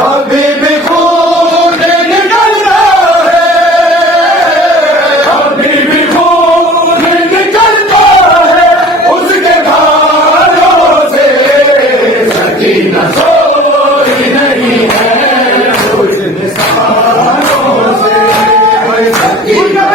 अभी भी खून निकलता है, अभी भी खून निकलता है उसके धारों से। सकीना सोई नहीं है उस निशानों से, सकीना